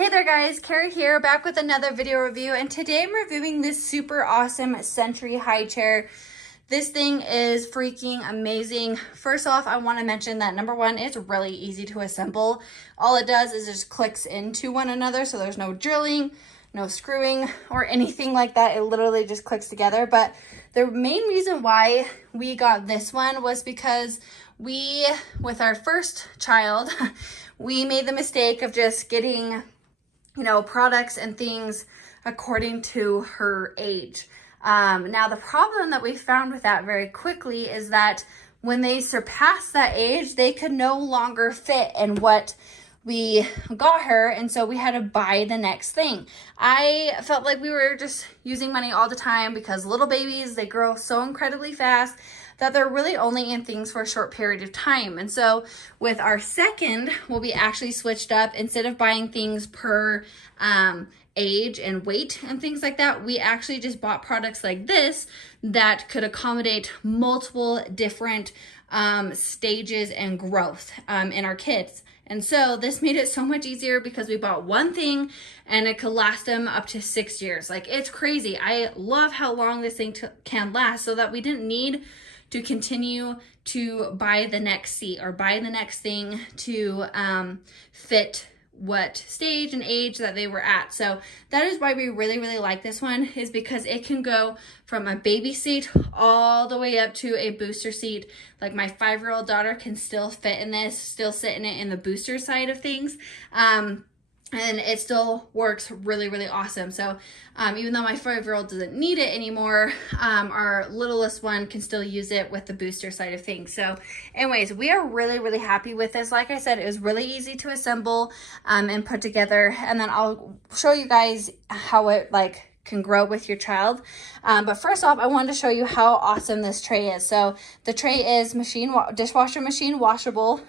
Hey there guys, Carrie here, back with another video review, and today I'm reviewing this super awesome Century high chair. This thing is freaking amazing. First off, I want to mention that number one, it's really easy to assemble. All it does is just clicks into one another, so there's no drilling, no screwing, or anything like that. It literally just clicks together. But the main reason why we got this one was because we, with our first child, we made the mistake of just getting products and things according to her age. Now, the problem that we found with that very quickly is that when they surpassed that age, they could no longer fit in what we got her, and so we had to buy the next thing. I felt like we were just using money all the time because little babies, they grow so incredibly fast that they're really only in things for a short period of time. And so with our second, we'll be actually switched up. Instead of buying things per age and weight and things like that, we actually just bought products like this that could accommodate multiple different stages and growth in our kids. And so this made it so much easier because we bought one thing and it could last them up to 6 years. Like, it's crazy. I love how long this thing can last, so that we didn't need to continue to buy the next seat or buy the next thing to fit what stage and age that they were at. So that is why we really like this one, is because it can go from a baby seat all the way up to a booster seat. Like, my 5-year-old daughter can still fit in this, still sit in it in the booster side of things. And it still works really awesome. So even though my 5-year-old doesn't need it anymore, our littlest one can still use it with the booster side of things. So anyways, we are really happy with this. Like I said, it was really easy to assemble and put together. And then I'll show you guys how it can grow with your child. But first off, I wanted to show you how awesome this tray is. So the tray is dishwasher machine washable.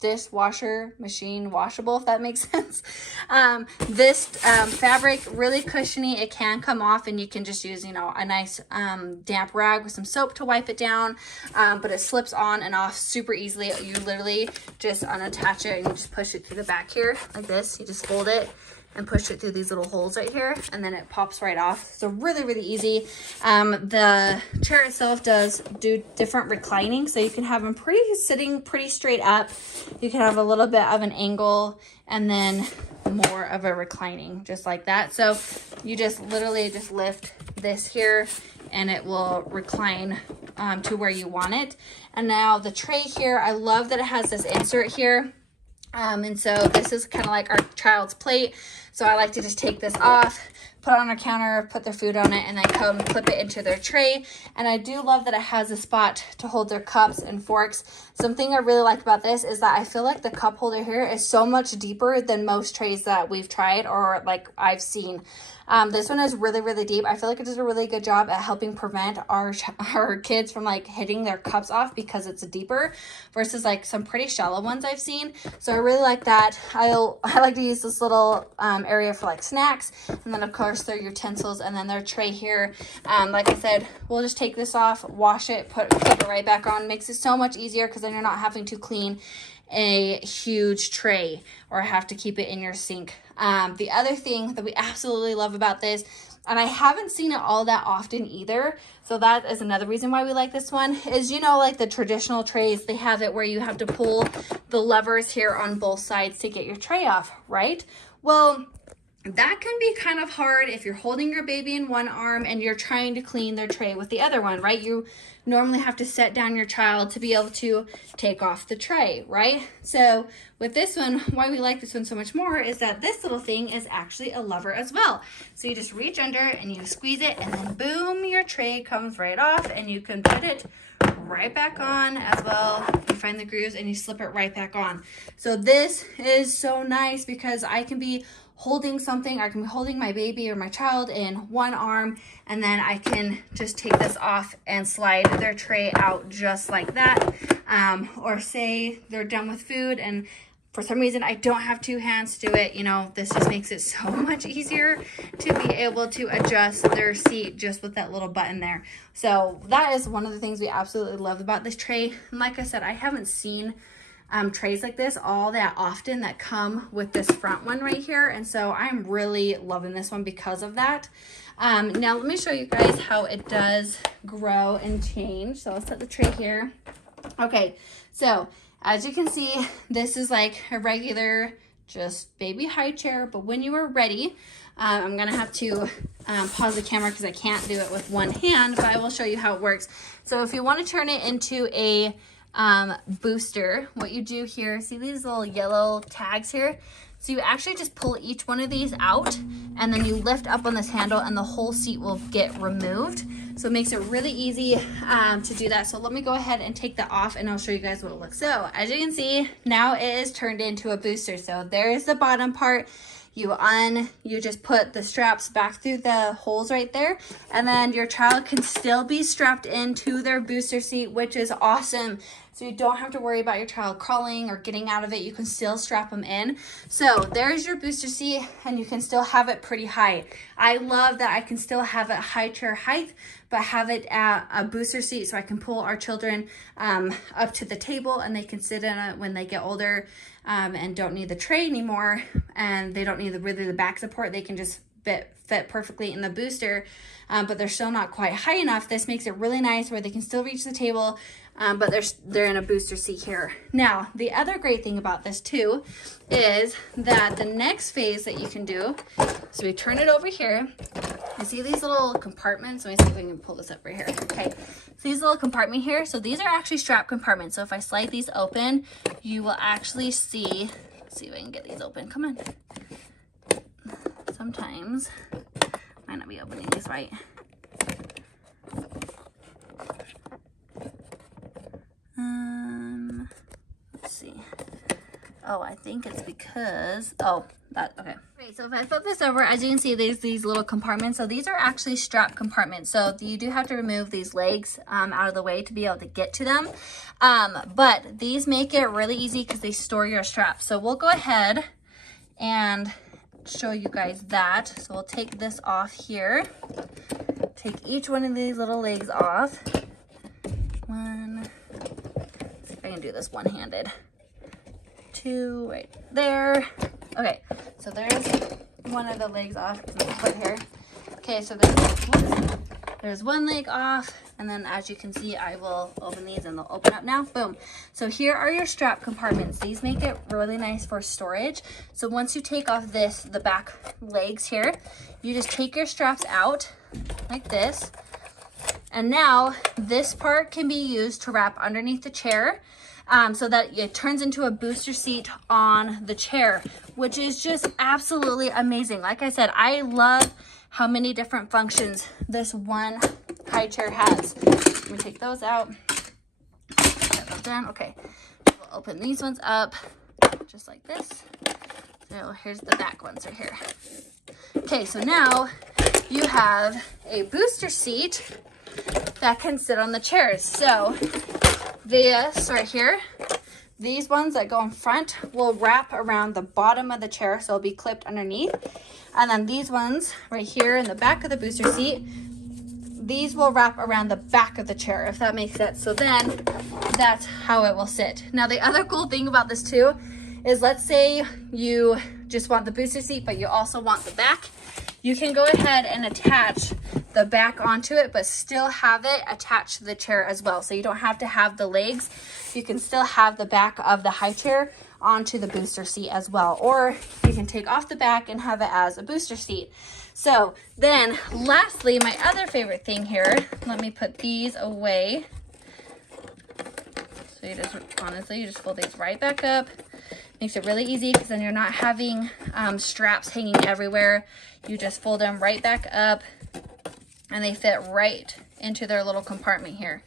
Dishwasher machine washable, if that makes sense. This fabric, really cushiony. It can come off, and you can just use a nice damp rag with some soap to wipe it down, but it slips on and off super easily. You literally just unattach it and you just push it through the back here like this. You just fold it and push it through these little holes right here, and then it pops right off. So really easy. The chair itself does do different reclining, so you can have them sitting pretty straight up. You can have a little bit of an angle, and then more of a reclining, just like that. So you just literally just lift this here and it will recline to where you want it. And now the tray here, I love that it has this insert here. And so this is kind of like our child's plate. So I like to just take this off, put it on our counter, put their food on it, and then come clip it into their tray. And I do love that it has a spot to hold their cups and forks. Something I really like about this is that I feel like the cup holder here is so much deeper than most trays that we've tried or I've seen. This one is really deep. I feel like it does a really good job at helping prevent our kids from hitting their cups off because it's deeper versus some pretty shallow ones I've seen. So I really like that. I like to use this little area for snacks, and then of course their utensils, and then their tray here. Like I said, we'll just take this off, wash it, clip it right back on. Makes it so much easier because then you're not having to clean a huge tray or have to keep it in your sink. The other thing that we absolutely love about this, and I haven't seen it all that often either, so that is another reason why we like this one, is the traditional trays, they have it where you have to pull the levers here on both sides to get your tray off, right? Well, that can be kind of hard if you're holding your baby in one arm and you're trying to clean their tray with the other one, right? You normally have to set down your child to be able to take off the tray, right? So with this one, why we like this one so much more is that this little thing is actually a lever as well. So you just reach under and you squeeze it, and then boom, your tray comes right off, and you can put it right back on as well. You find the grooves and you slip it right back on. So this is so nice because I can be holding something, I can be holding my baby or my child in one arm, and then I can just take this off and slide their tray out just like that. Or say they're done with food and for some reason I don't have two hands to do it, this just makes it so much easier to be able to adjust their seat just with that little button there. So that is one of the things we absolutely love about this tray. And like I said, I haven't seen trays like this all that often that come with this front one right here. And so I'm really loving this one because of that. Now let me show you guys how it does grow and change. So I'll set the tray here. Okay, so as you can see, this is like a regular just baby high chair, but when you are ready, I'm gonna have to pause the camera because I can't do it with one hand, but I will show you how it works. So if you want to turn it into a booster, what you do here, see these little yellow tags here? So you actually just pull each one of these out and then you lift up on this handle and the whole seat will get removed. So it makes it really easy to do that. So let me go ahead and take that off and I'll show you guys what it looks like. So as you can see, now it is turned into a booster. So there's the bottom part. You just put the straps back through the holes right there, and then your child can still be strapped into their booster seat, which is awesome. So you don't have to worry about your child crawling or getting out of it. You can still strap them in. So there's your booster seat, and you can still have it pretty high. I love that I can still have it high chair height, but have it at a booster seat so I can pull our children up to the table and they can sit in it when they get older and don't need the tray anymore, and they don't need really the back support. They can just fit perfectly in the booster, but they're still not quite high enough. This makes it really nice where they can still reach the table, but they're in a booster seat here. Now, the other great thing about this too is that the next phase that you can do, so we turn it over here. You see these little compartments? Let me see if I can pull this up right here. Okay, so these little compartment here, so these are actually strap compartments. So if I slide these open, you will actually see, let's see if I can get these open. Come on. Sometimes, might not be opening these right. Let's see. Oh, I think it's because, okay. Okay, so if I flip this over, as you can see, there's these little compartments. So these are actually strap compartments. So you do have to remove these legs out of the way to be able to get to them. But these make it really easy because they store your straps. So we'll go ahead and show you guys that. So we'll take this off here. Take each one of these little legs off. One, let's see if I can do this one-handed. Two right there. Okay, so there's one of the legs off right here. Okay, so there's one leg off, and then as you can see, I will open these and they'll open up now. Boom. So here are your strap compartments. These make it really nice for storage. So once you take off the back legs here, you just take your straps out like this. And now this part can be used to wrap underneath the chair, so that it turns into a booster seat on the chair, which is just absolutely amazing. Like I said, I love how many different functions this one high chair has. Let me take those out. Set those down. Okay, we'll open these ones up just like this. So here's the back ones right here. Okay, so now you have a booster seat that can sit on the chairs. So this right here, these ones that go in front will wrap around the bottom of the chair, so it'll be clipped underneath. And then these ones right here in the back of the booster seat, these will wrap around the back of the chair, if that makes sense. So then that's how it will sit. Now the other cool thing about this too is, let's say you just want the booster seat, but you also want the back. You can go ahead and attach the back onto it, but still have it attached to the chair as well. So you don't have to have the legs. You can still have the back of the high chair onto the booster seat as well. Or you can take off the back and have it as a booster seat. So then lastly, my other favorite thing here, let me put these away. So you just fold these right back up. Makes it really easy because then you're not having straps hanging everywhere. You just fold them right back up and they fit right into their little compartment here.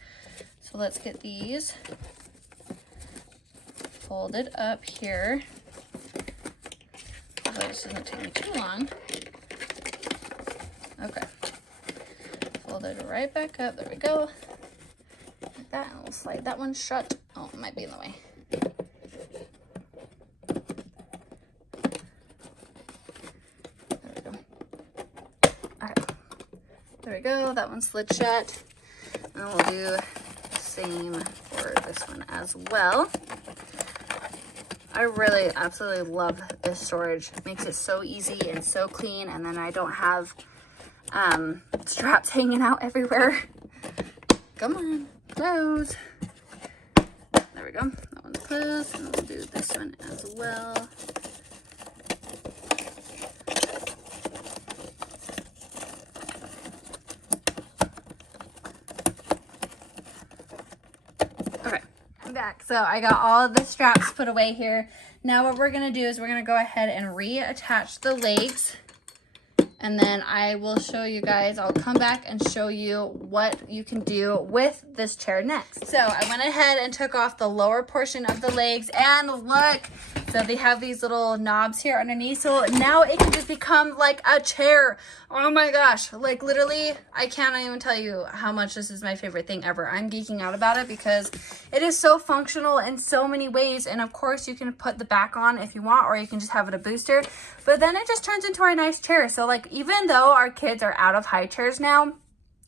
So let's get these folded up here. Hopefully this doesn't take me too long. Okay. Fold it right back up. There we go. Like that. And we'll slide that one shut. Oh, it might be in the way. There we go, that one slid shut. And we'll do the same for this one as well. I really absolutely love this storage. It makes it so easy and so clean, and then I don't have straps hanging out everywhere. Come on, close. There we go. That one's closed, and we'll do this one as well. Okay, I'm back. So I got all of the straps put away here. Now what we're gonna do is we're gonna go ahead and reattach the legs, and then I will show you guys, I'll come back and show you what you can do with this chair next. So I went ahead and took off the lower portion of the legs, and look, so they have these little knobs here underneath. So now it can just become like a chair. Oh my gosh, like literally, I can't even tell you how much this is my favorite thing ever. I'm geeking out about it because it is so functional in so many ways. And of course you can put the back on if you want, or you can just have it a booster, but then it just turns into a nice chair. So like, even though our kids are out of high chairs now,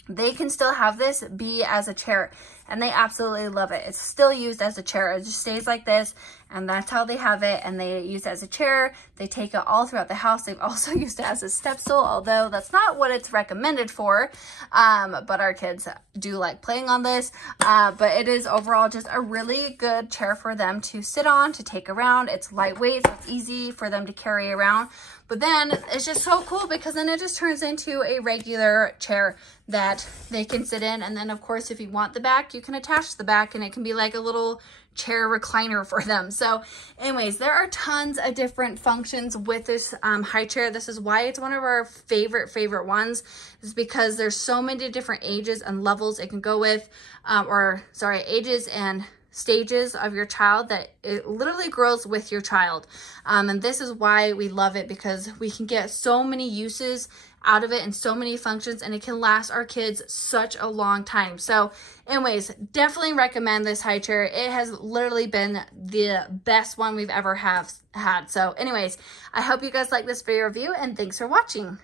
they can still have this be as a chair, and they absolutely love it. It's still used as a chair. It just stays like this, and that's how they have it, and they use it as a chair. They take it all throughout the house. They've also used it as a step stool, although that's not what it's recommended for, but our kids do like playing on this. But it is overall just a really good chair for them to sit on, to take around. It's lightweight, so it's easy for them to carry around. But then it's just so cool because then it just turns into a regular chair that they can sit in. And then of course, if you want the back, you can attach the back, and it can be like a little chair recliner for them. So anyways, there are tons of different functions with this high chair. This is why it's one of our favorite ones, is because there's so many different ages and levels it can go with, ages and stages of your child, that it literally grows with your child. And this is why we love it, because we can get so many uses out of it and so many functions, and it can last our kids such a long time. So anyways, definitely recommend this high chair. It has literally been the best one we've ever had. So anyways, I hope you guys like this video review, and thanks for watching.